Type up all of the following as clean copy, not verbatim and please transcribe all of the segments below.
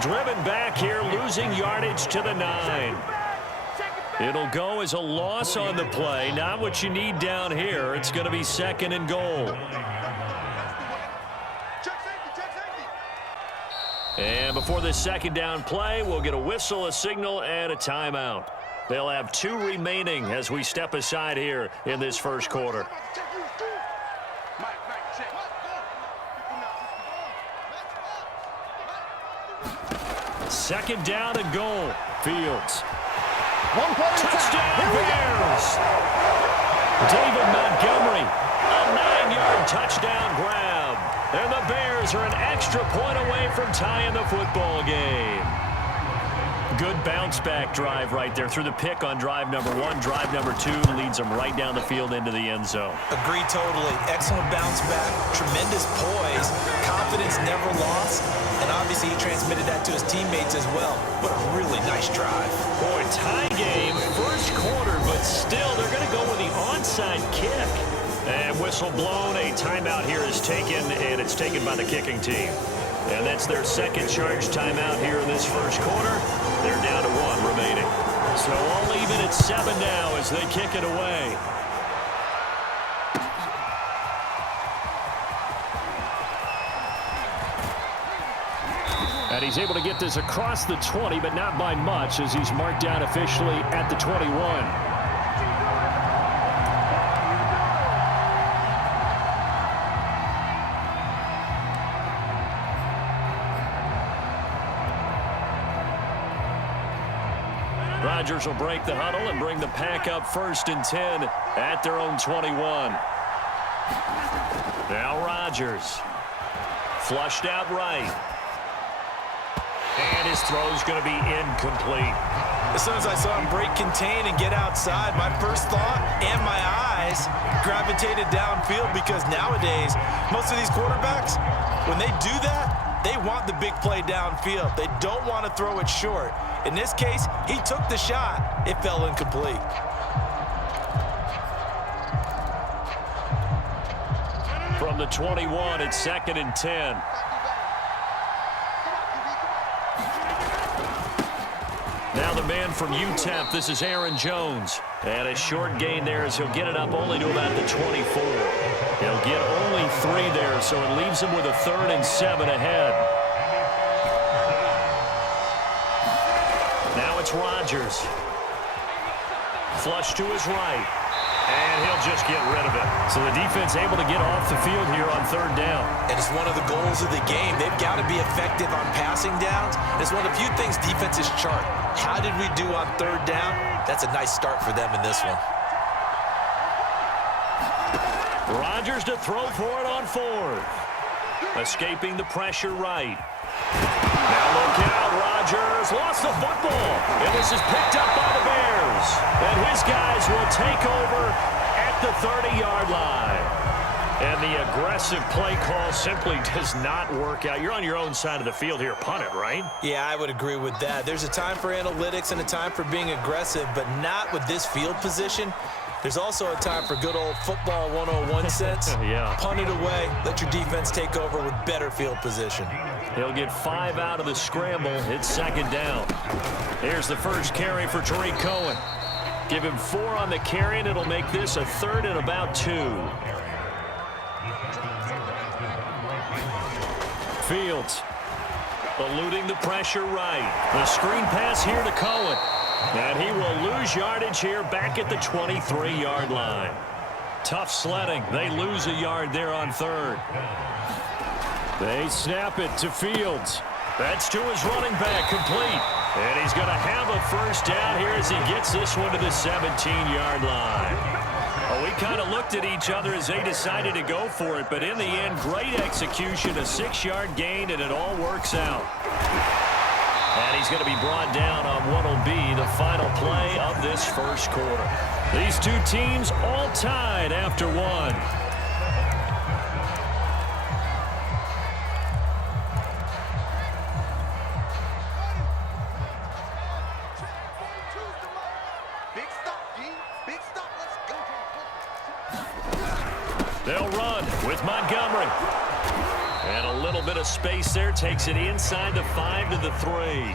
driven back here, losing yardage to the 9. It'll go as a loss on the play. Not what you need down here. It's going to be 2nd and goal. And before this 2nd down play, we'll get a whistle, a signal, and a timeout. They'll have 2 remaining as we step aside here in this first quarter. 2nd down and goal. Fields. Touchdown Bears! David Montgomery, a 9-yard touchdown grab. And the Bears are an extra point away from tying the football game. Good bounce-back drive right there through the pick on drive number 1. Drive number 2 leads them right down the field into the end zone. Agree totally. Excellent bounce-back, tremendous poise, confidence never lost, and obviously he transmitted that to his teammates as well. What a really nice drive. Boy, tie game, first quarter, but still they're going to go with the onside kick. And whistle blown, a timeout here is taken, and it's taken by the kicking team. And that's their 2nd charge timeout here in this first quarter. They're down to 1 remaining. So all even at 7 now as they kick it away. And he's able to get this across the 20, but not by much as he's marked down officially at the 21. Rodgers will break the huddle and bring the pack up 1st and 10 at their own 21. Now Rodgers. Flushed out right. And his throw's going to be incomplete. As soon as I saw him break contain and get outside, my first thought and my eyes gravitated downfield because nowadays, most of these quarterbacks, when they do that, they want the big play downfield. They don't want to throw it short. In this case, he took the shot. It fell incomplete. From the 21, it's 2nd and 10. Now the man from UTEP, this is Aaron Jones. And a short gain there as he'll get it up only to about the 24. He'll get only 3 there, so it leaves him with a 3rd and 7 ahead. Now it's Rodgers. Flush to his right. And he'll just get rid of it. So the defense able to get off the field here on 3rd down. And it's one of the goals of the game. They've got to be effective on passing downs. It's one of the few things defenses chart. How did we do on 3rd down? That's a nice start for them in this one. Rodgers to throw for it on 4th. Escaping the pressure right. Now look out, Rodgers lost the football. And this is picked up by the Bears. And his guys will take over at the 30-yard line. And the aggressive play call simply does not work out. You're on your own side of the field here. Punt it, right? Yeah, I would agree with that. There's a time for analytics and a time for being aggressive, but not with this field position. There's also a time for good old football 101 sense. Yeah. Punt it away. Let your defense take over with better field position. He'll get 5 out of the scramble. It's 2nd down. Here's the first carry for Tariq Cohen. Give him 4 on the carry, and it'll make this a 3rd and about 2. Fields eluding the pressure right. The screen pass here to Cohen. And he will lose yardage here back at the 23-yard line. Tough sledding. They lose a yard there on 3rd. They snap it to Fields. That's to his running back, complete. And he's going to have a 1st down here as he gets this one to the 17-yard line. Well, we kind of looked at each other as they decided to go for it, but in the end, great execution, a 6-yard gain, and it all works out. And he's going to be brought down on what will be the final play of this first quarter. These two teams all tied after 1. They'll run with Montgomery. And a little bit of space there takes it inside the 5 to the 3.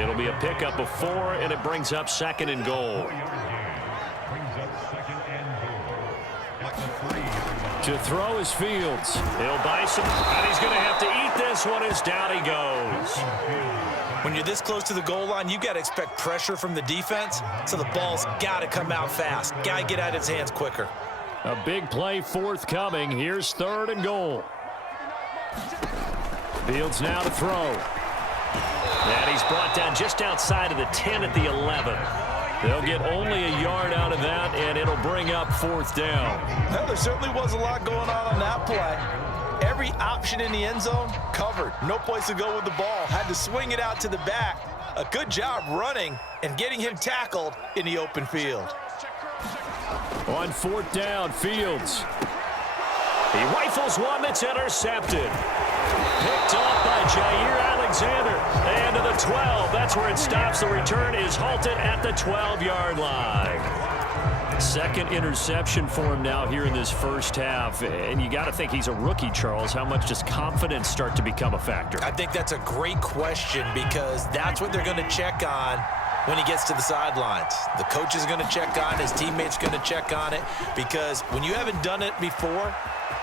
It'll be a pickup of 4, and it brings up 2nd and goal. To throw is Fields. He'll buy some, and he's going to have to eat this one as down he goes. When you're this close to the goal line, you got to expect pressure from the defense, so the ball's got to come out fast. Got to get out of his hands quicker. A big play forthcoming. Here's 3rd and goal. Fields now to throw. And he's brought down just outside of the 10 at the 11. They'll get only a yard out of that, and it'll bring up 4th down. Well, there certainly was a lot going on that play. Every option in the end zone covered. No place to go with the ball. Had to swing it out to the back. A good job running and getting him tackled in the open field. On 4th down, Fields. He rifles one that's intercepted. Picked off by Jair Alexander. And to the 12. That's where it stops. The return is halted at the 12-yard line. 2nd interception for him now here in this first half. And you got to think he's a rookie, Charles. How much does confidence start to become a factor? I think that's a great question because that's what they're going to check on when he gets to the sidelines. The coach is going to check on it. His teammates going to check on it because when you haven't done it before,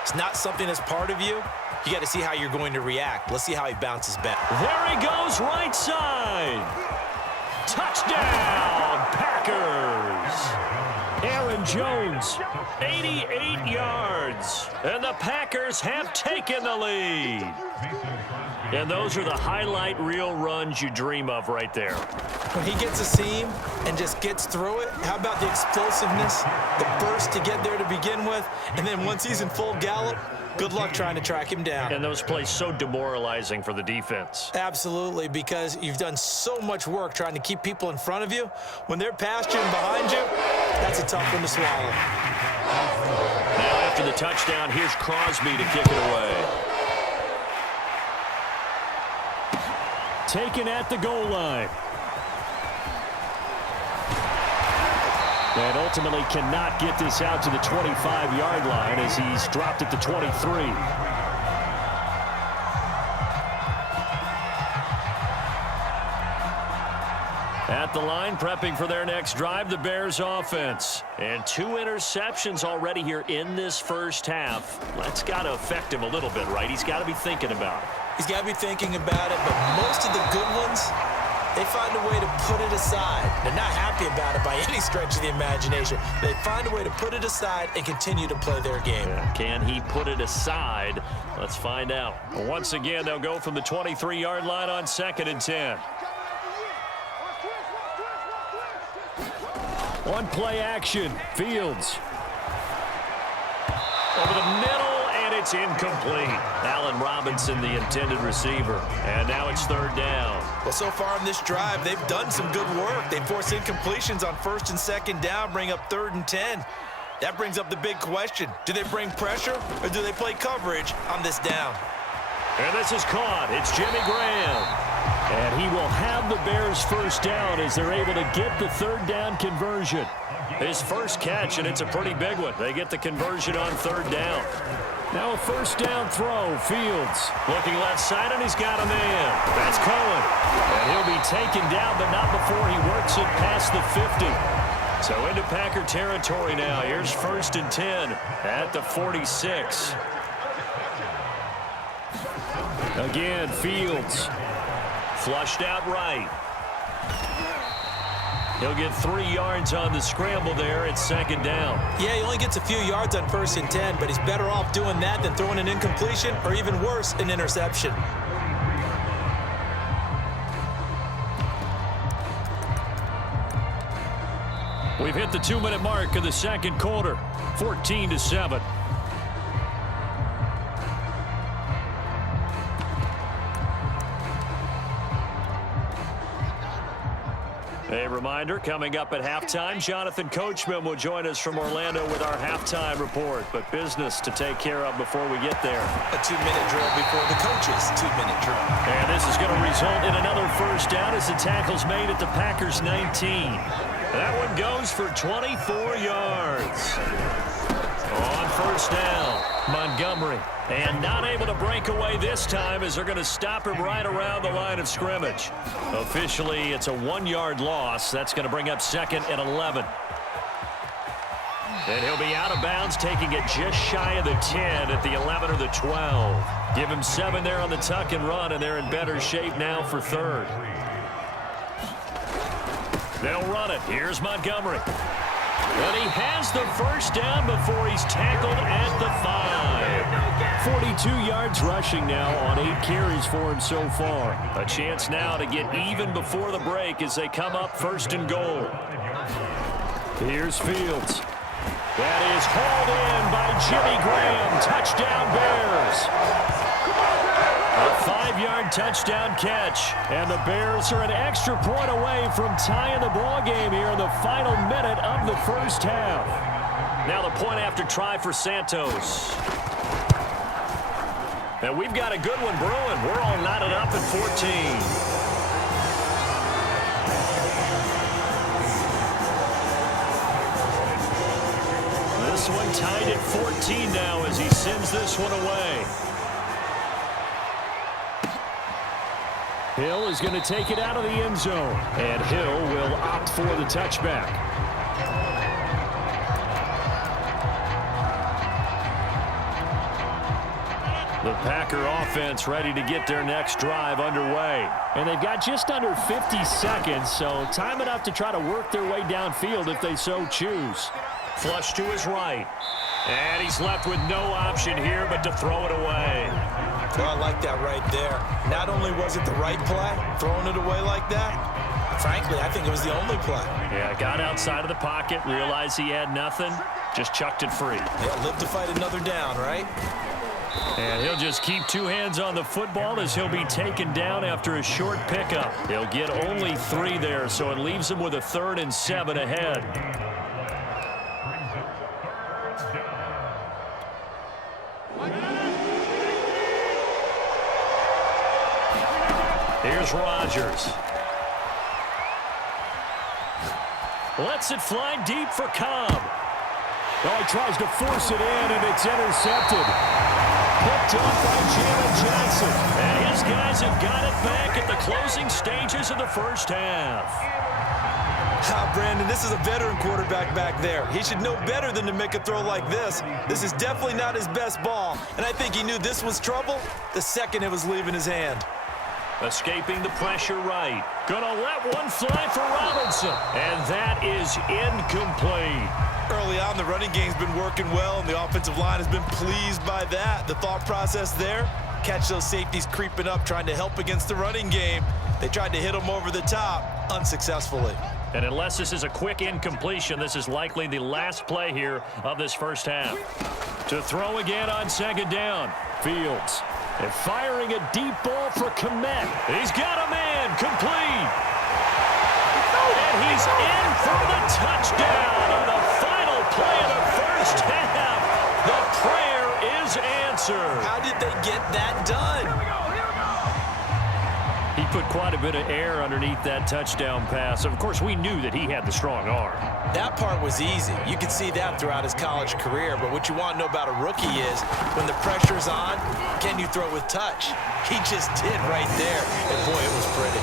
it's not something that's part of you. You got to see how you're going to react. Let's see how he bounces back. There he goes, right side. Touchdown, Packers. Aaron Jones, 88 yards. And the Packers have taken the lead. And those are the highlight reel runs you dream of right there. When he gets a seam and just gets through it, how about the explosiveness, the burst to get there to begin with, and then once he's in full gallop, good luck trying to track him down. And those plays so demoralizing for the defense. Absolutely, because you've done so much work trying to keep people in front of you. When they're past you and behind you, that's a tough one to swallow. Now after the touchdown, here's Crosby to kick it away. Taken at the goal line. And ultimately cannot get this out to the 25-yard line as he's dropped at the 23. At the line, prepping for their next drive, the Bears offense. And 2 interceptions already here in this first half. That's got to affect him a little bit, right? He's got to be thinking about it. He's got to be thinking about it, but most of the good ones, they find a way to put it aside. They're not happy about it by any stretch of the imagination. They find a way to put it aside and continue to play their game. Can he put it aside? Let's find out. Once again, they'll go from the 23-yard line on 2nd and 10. One play action. Fields. Over the middle, and it's incomplete. Allen Robinson, the intended receiver. And now it's 3rd down. Well, so far in this drive, they've done some good work. They force incompletions on 1st and 2nd down, bring up 3rd and 10. That brings up the big question. Do they bring pressure, or do they play coverage on this down? And this is caught. It's Jimmy Graham. And he will have the Bears' first down as they're able to get the 3rd down conversion. His first catch, and it's a pretty big one. They get the conversion on 3rd down. Now a 1st down throw. Fields looking left side, and he's got a man. That's Cohen. And he'll be taken down, but not before he works it past the 50. So into Packer territory now. Here's 1st and 10 at the 46. Again, Fields. Flushed out right. He'll get 3 yards on the scramble there at 2nd down. Yeah, he only gets a few yards on 1st and 10, but he's better off doing that than throwing an incompletion or even worse, an interception. We've hit the 2-minute mark of the 2nd quarter, 14-7. A reminder, coming up at halftime, Jonathan Coachman will join us from Orlando with our halftime report. But business to take care of before we get there. A 2-minute drill before the coach's 2-minute drill. And this is going to result in another first down as the tackle's made at the Packers' 19. That one goes for 24 yards. On first down, Montgomery. And not able to break away this time as they're going to stop him right around the line of scrimmage. Officially, it's a 1-yard loss. That's going to bring up 2nd and 11. And he'll be out of bounds, taking it just shy of the 10 at the 11 or the 12. Give him 7 there on the tuck and run, and they're in better shape now for 3rd. They'll run it. Here's Montgomery. And he has the first down before he's tackled at the 5. 42 yards rushing now on 8 carries for him so far. A chance now to get even before the break as they come up 1st and goal. Here's Fields. That is hauled in by Jimmy Graham. Touchdown Bears. A 5-yard touchdown catch. And the Bears are an extra point away from tying the ball game here in the final minute of the first half. Now the point after try for Santos. And we've got a good one brewing. We're all knotted up at 14. This one tied at 14 now as he sends this one away. Hill is going to take it out of the end zone. And Hill will opt for the touchback. The Packer offense ready to get their next drive underway. And they've got just under 50 seconds, so time enough to try to work their way downfield if they so choose. Flush to his right. And he's left with no option here but to throw it away. Well, I like that right there. Not only was it the right play, throwing it away like that, frankly, I think it was the only play. Yeah, got outside of the pocket, realized he had nothing, just chucked it free. Yeah, live to fight another down, right? And he'll just keep 2 hands on the football as he'll be taken down after a short pickup. He'll get only 3 there, so it leaves him with a 3rd and 7 ahead. Here's Rodgers. Lets it fly deep for Cobb. Oh, he tries to force it in, and it's intercepted. Picked off by Jalen Johnson. And his guys have got it back at the closing stages of the first half. Brandon, this is a veteran quarterback back there. He should know better than to make a throw like this. This is definitely not his best ball, and I think he knew this was trouble the second it was leaving his hand. Escaping the pressure right. Gonna let one fly for Robinson. And that is incomplete. Early on, the running game's been working well, and the offensive line has been pleased by that. The thought process there, catch those safeties creeping up, trying to help against the running game. They tried to hit them over the top, unsuccessfully. And unless this is a quick incompletion, this is likely the last play here of this first half. To throw again on 2nd down. Fields. And firing a deep ball for Kmet. He's got a man. Complete. And he's in for the touchdown on the final play of the first half. The prayer is answered. How did they get that done? He put quite a bit of air underneath that touchdown pass. Of course, we knew that he had the strong arm. That part was easy. You could see that throughout his college career. But what you want to know about a rookie is when the pressure's on, can you throw with touch? He just did right there. And boy, it was pretty.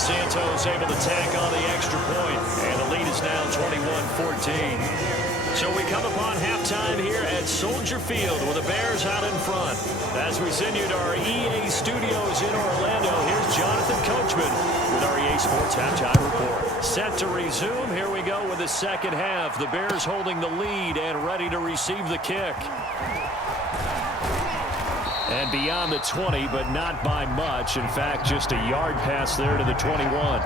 Santos able to tack on the extra point. And the lead is now 21-14. So we come upon halftime here at Soldier Field with the Bears out in front. As we send you to our EA studios in Orlando, here's Jonathan Coachman with our EA Sports Halftime Report. Set to resume. Here we go with the second half. The Bears holding the lead and ready to receive the kick. And beyond the 20, but not by much. In fact, just a yard pass there to the 21.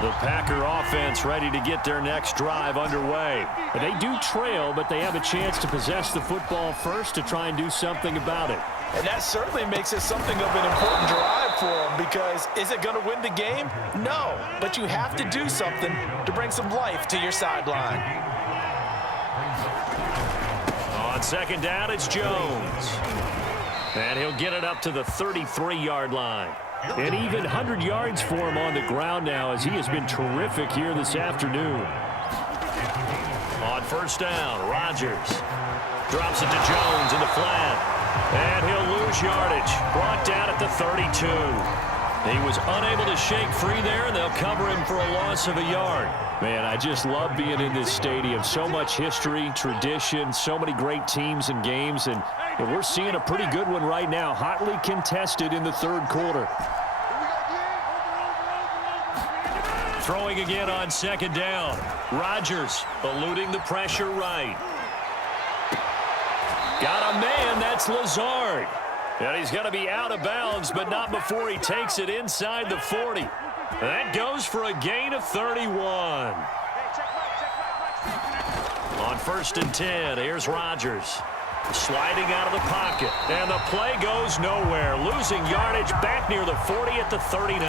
The Packer offense ready to get their next drive underway. They do trail, but they have a chance to possess the football first to try and do something about it. And that certainly makes it something of an important drive for them, because is it going to win the game? No, but you have to do something to bring some life to your sideline. On 2nd down, it's Jones. And he'll get it up to the 33-yard line. An even 100 yards for him on the ground now, as he has been terrific here this afternoon. On first down, Rodgers drops it to Jones in the flat. And he'll lose yardage. Brought down at the 32. He was unable to shake free there, and they'll cover him for a loss of a yard. Man, I just love being in this stadium. So much history, tradition, so many great teams and games, and we're seeing a pretty good one right now, hotly contested in the third quarter. Throwing again on second down. Rodgers eluding the pressure right. Got a man, that's Lazard. And he's going to be out of bounds, but not before he takes it inside the 40. That goes for a gain of 31. On first and 10, here's Rodgers. Sliding out of the pocket. And the play goes nowhere. Losing yardage back near the 40 at the 39.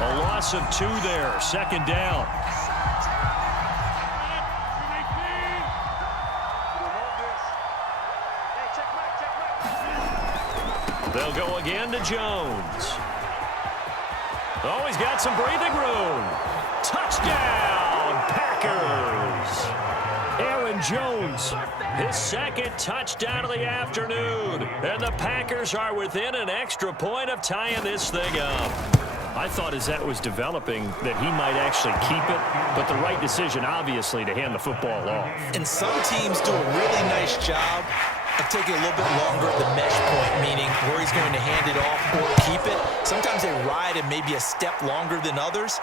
A loss of 2 there. Second down. They'll go again to Jones. Oh, he's got some breathing room. Touchdown, Packers. Aaron Jones, his second touchdown of the afternoon. And the Packers are within an extra point of tying this thing up. I thought as that was developing that he might actually keep it, but the right decision, obviously, to hand the football off. And some teams do a really nice job of taking a little bit longer at the mesh point, meaning where he's going to hand it off or keep it. Sometimes they ride it maybe a step longer than others.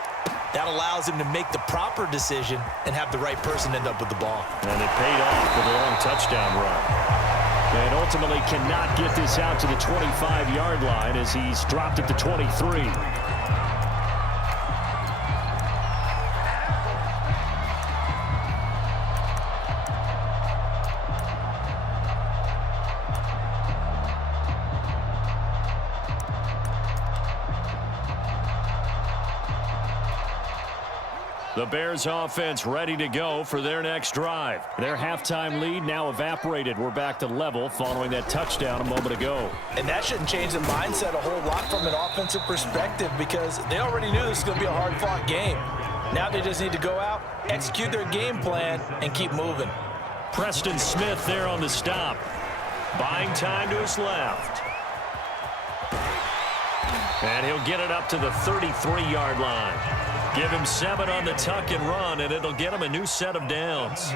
That allows him to make the proper decision and have the right person end up with the ball. And it paid off with a long touchdown run. And ultimately cannot get this out to the 25-yard line as he's dropped it to 23. The Bears offense ready to go for their next drive. Their halftime lead now evaporated. We're back to level following that touchdown a moment ago. And that shouldn't change the mindset a whole lot from an offensive perspective because they already knew this was going to be a hard-fought game. Now they just need to go out, execute their game plan, and keep moving. Preston Smith there on the stop. Buying time to his left. And he'll get it up to the 33-yard line. Give him 7 on the tuck and run, and it'll get him a new set of downs.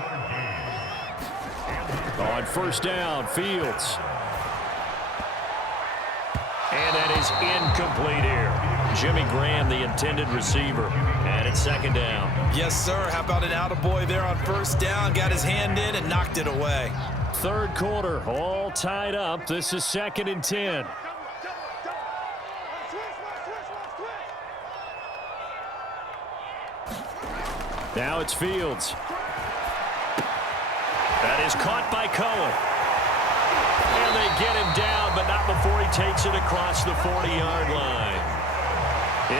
On first down, Fields. And that is incomplete here. Jimmy Graham, the intended receiver. And it's second down. Yes, sir. How about an attaboy there on first down? Got his hand in and knocked it away. Third quarter, all tied up. This is second and 10. Now it's Fields. That is caught by Cohen. And they get him down, but not before he takes it across the 40-yard line.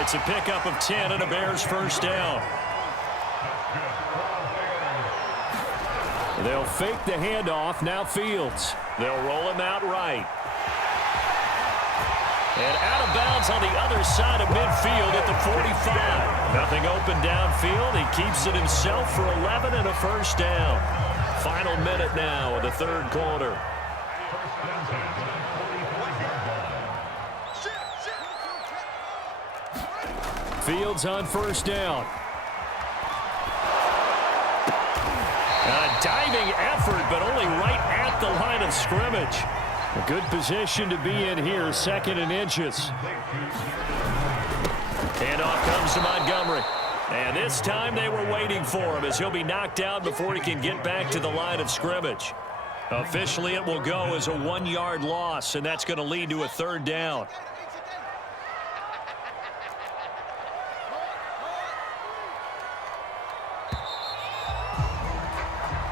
It's a pickup of 10 and a Bears first down. They'll fake the handoff. Now Fields. They'll roll him out right. And out of bounds on the other side of midfield at the 45. Nothing open downfield. He keeps it himself for 11 and a first down. Final minute now of the third quarter. Fields on first down. A diving effort, but only right at the line of scrimmage. A good position to be in here, second and inches. Handoff comes to Montgomery. And this time they were waiting for him as he'll be knocked down before he can get back to the line of scrimmage. Officially, it will go as a 1-yard loss, and that's going to lead to a third down.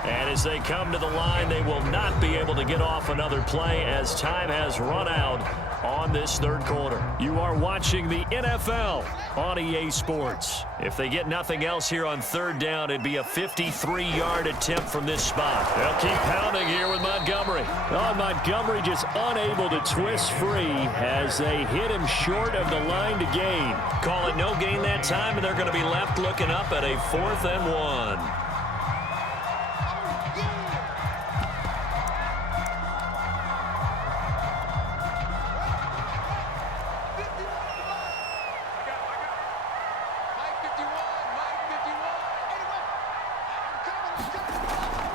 And As they come to the line, they will not be able to get off another play as time has run out on this third quarter. You are watching the NFL on EA Sports. If they get nothing else here on third down, it'd be a 53-yard attempt from this spot. They'll keep pounding here with Montgomery. Oh, Montgomery just unable to twist free as they hit him short of the line to gain. Call it no gain that time, and they're going to be left looking up at a 4th and 1.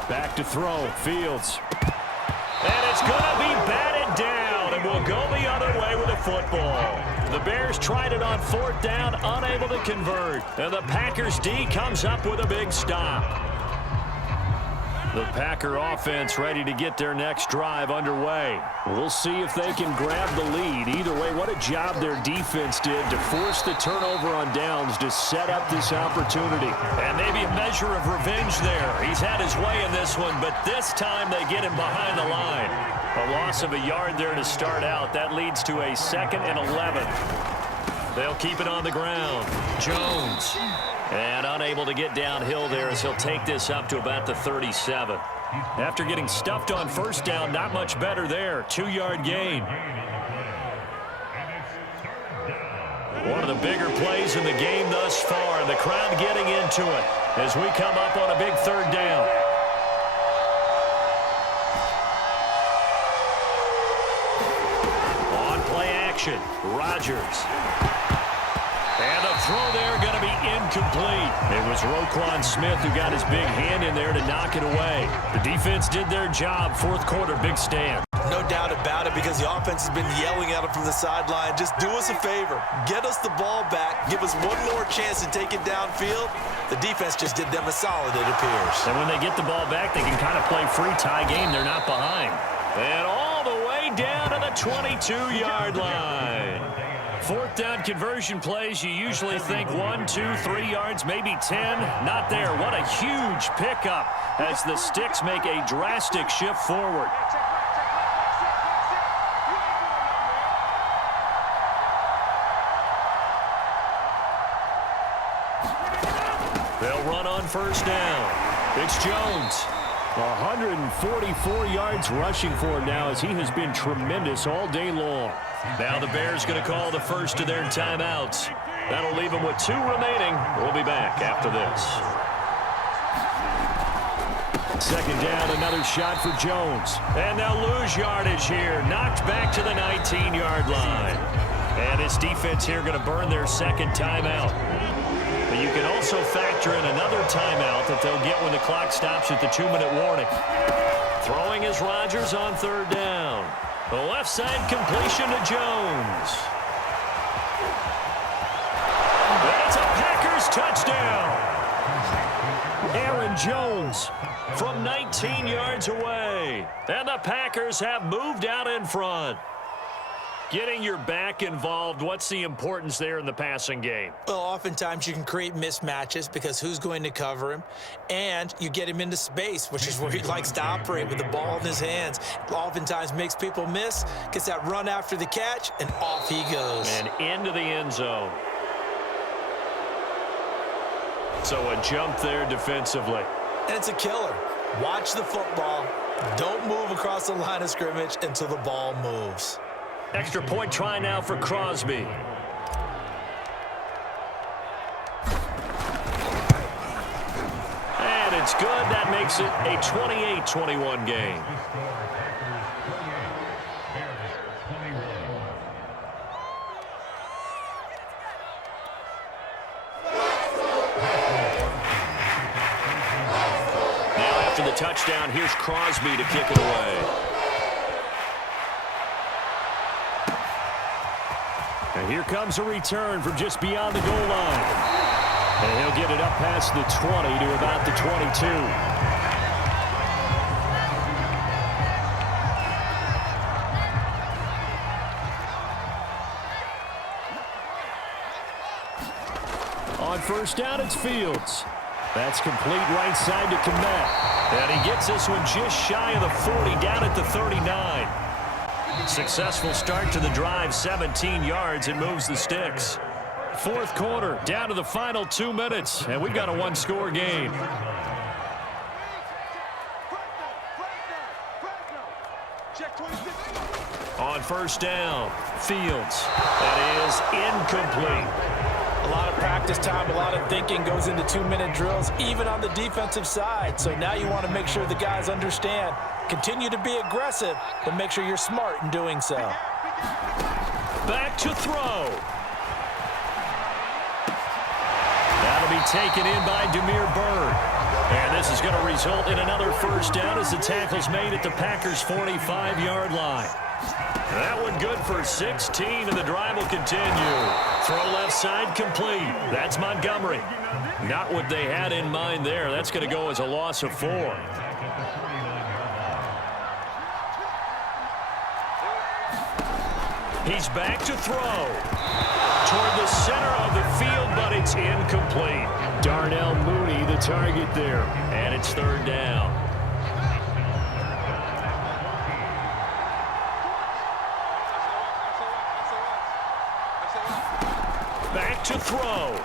Back to throw, Fields. And it's going to be batted down, and will go the other way with the football. The Bears tried it on 4th down, unable to convert. And the Packers D comes up with a big stop. The Packer offense ready to get their next drive underway. We'll see if they can grab the lead. Either way, what a job their defense did to force the turnover on downs to set up this opportunity. And maybe a measure of revenge there. He's had his way in this one, but this time they get him behind the line. A loss of a yard there to start out. That leads to a 2nd and 11. They'll keep it on the ground. Jones. And unable to get downhill there as he'll take this up to about the 37. After getting stuffed on 1st down, not much better there. 2-yard gain. One of the bigger plays in the game thus far, and the crowd getting into it as we come up on a big 3rd down. On play action, Rodgers. And the throw there going to be incomplete. It was Roquan Smith who got his big hand in there to knock it away. The defense did their job. 4th quarter, big stand. No doubt about it, because the offense has been yelling at him from the sideline. Just do us a favor. Get us the ball back. Give us one more chance to take it downfield. The defense just did them a solid, it appears. And when they get the ball back, they can kind of play free tie game. They're not behind. And all the way down to the 22-yard line. 4th down conversion plays, you usually think 1, 2, 3 yards, maybe 10. Not there. What a huge pickup as the Sticks make a drastic shift forward. They'll run on 1st down. It's Jones. 144 yards rushing for him now as he has been tremendous all day long. Now the Bears going to call the first of their timeouts. That'll leave them with 2 remaining. We'll be back after this. 2nd down, another shot for Jones. And they'll lose yardage here. Knocked back to the 19-yard line. And his defense here going to burn their 2nd timeout. But you can also factor in another timeout that they'll get when the clock stops at the 2-minute warning. Throwing is Rodgers on 3rd down. The left side completion to Jones. That's a Packers touchdown. Aaron Jones from 19 yards away. And the Packers have moved out in front. Getting your back involved, what's the importance there in the passing game? Well, oftentimes you can create mismatches because who's going to cover him? And you get him into space, which is where he likes to operate with the ball in his hands. Oftentimes makes people miss, gets that run after the catch, and off he goes. And into the end zone. So a jump there defensively. And it's a killer. Watch the football. Don't move across the line of scrimmage until the ball moves. Extra point try now for Crosby. And it's good. That makes it a 28-21 game. Now after the touchdown, here's Crosby to kick it away. And here comes a return from just beyond the goal line. And he'll get it up past the 20 to about the 22. On 1st down, it's Fields. That's complete right side to Komet. And he gets this one just shy of the 40, down at the 39. Successful start to the drive, 17 yards, and moves the sticks. Fourth quarter, down to the final 2 minutes, and we've got a one-score game. On first down, Fields. That is incomplete. A lot of practice time, a lot of thinking goes into 2-minute drills, even on the defensive side. So now you want to make sure the guys understand. Continue to be aggressive, but make sure you're smart in doing so. Back to throw. That'll be taken in by Demir Bird. And this is going to result in another first down as the tackle's made at the Packers' 45-yard line. That one good for 16, and the drive will continue. Throw left side complete. That's Montgomery. Not what they had in mind there. That's going to go as a loss of 4. He's back to throw. Toward the center of the field, but it's incomplete. Darnell Mooney, the target there. And it's third down. Back to throw.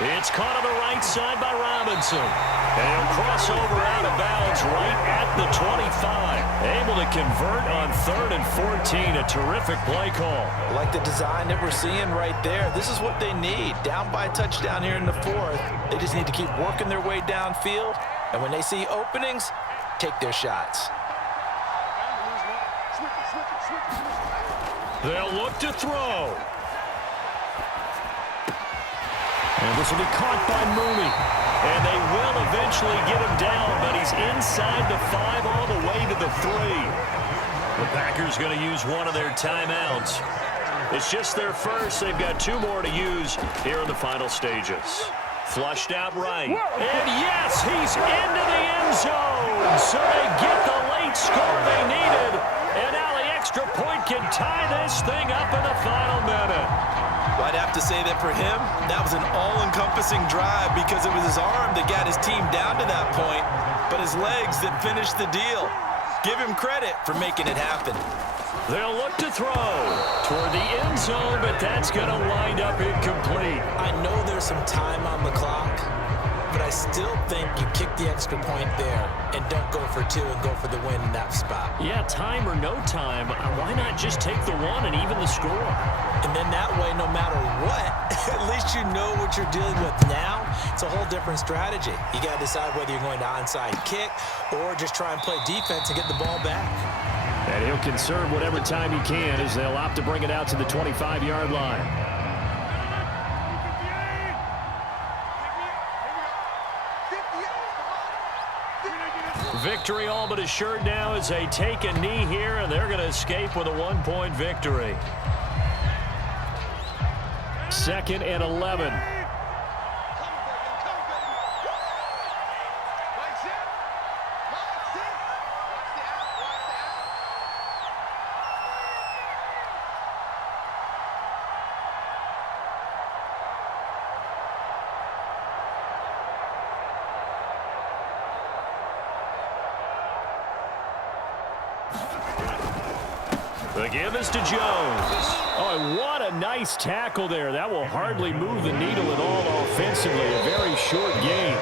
It's caught on the right side by Robinson. And he'll cross over out of bounds right at the 25. Able to convert on 3rd and 14. A terrific play call. I like the design that we're seeing right there. This is what they need. Down by a touchdown here in the 4th. They just need to keep working their way downfield. And when they see openings, take their shots. They'll look to throw. And this will be caught by Mooney. And they will eventually get him down, but he's inside the 5 all the way to the 3. The Packers going to use one of their timeouts. It's just their first. They've got 2 more to use here in the final stages. Flushed out right. And yes, he's into the end zone. So they get the late score they needed. And now the extra point can tie this thing up in the final minute. Well, I'd have to say that for him, that was an all-encompassing drive because it was his arm that got his team down to that point, but his legs that finished the deal. Give him credit for making it happen. They'll look to throw toward the end zone, but that's going to wind up incomplete. I know there's some time on the clock, but I still think you kick the extra point there and don't go for 2 and go for the win in that spot. Yeah, time or no time, why not just take the 1 and even the score? And then that way, no matter what, at least you know what you're dealing with now. It's a whole different strategy. You got to decide whether you're going to onside kick or just try and play defense and get the ball back. And he'll conserve whatever time he can as they'll opt to bring it out to the 25-yard line. Victory all but assured now as they take a knee here, and they're going to escape with a 1-point victory. 2nd and 11. The give is to Jones. Oh, and what a nice tackle there. That will hardly move the needle at all offensively. A very short game.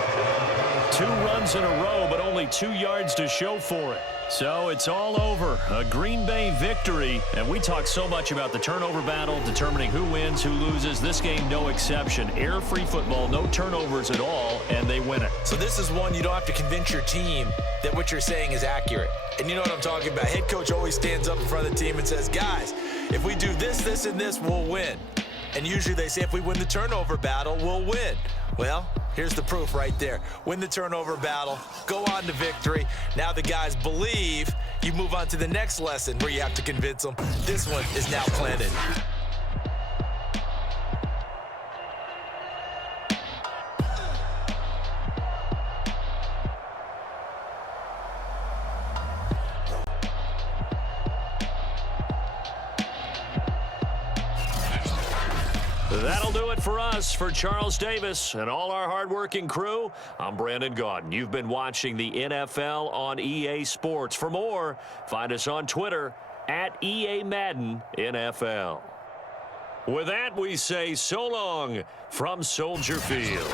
2 runs in a row, but only 2 yards to show for it. So it's all over. A Green Bay victory. And we talk so much about the turnover battle, determining who wins, who loses. This game, no exception. Air-free football, no turnovers at all, and they win it. So this is one you don't have to convince your team that what you're saying is accurate. And you know what I'm talking about. Head coach always stands up in front of the team and says, guys, if we do this, this, and this, we'll win. And usually they say if we win the turnover battle, we'll win. Well, here's the proof right there. Win the turnover battle, go on to victory. Now the guys believe. You move on to the next lesson where you have to convince them. This one is now planted. That'll do it for us. For Charles Davis and all our hardworking crew, I'm Brandon Gaudin. You've been watching the NFL on EA Sports. For more, find us on Twitter at EA Madden NFL. With that, we say so long from Soldier Field.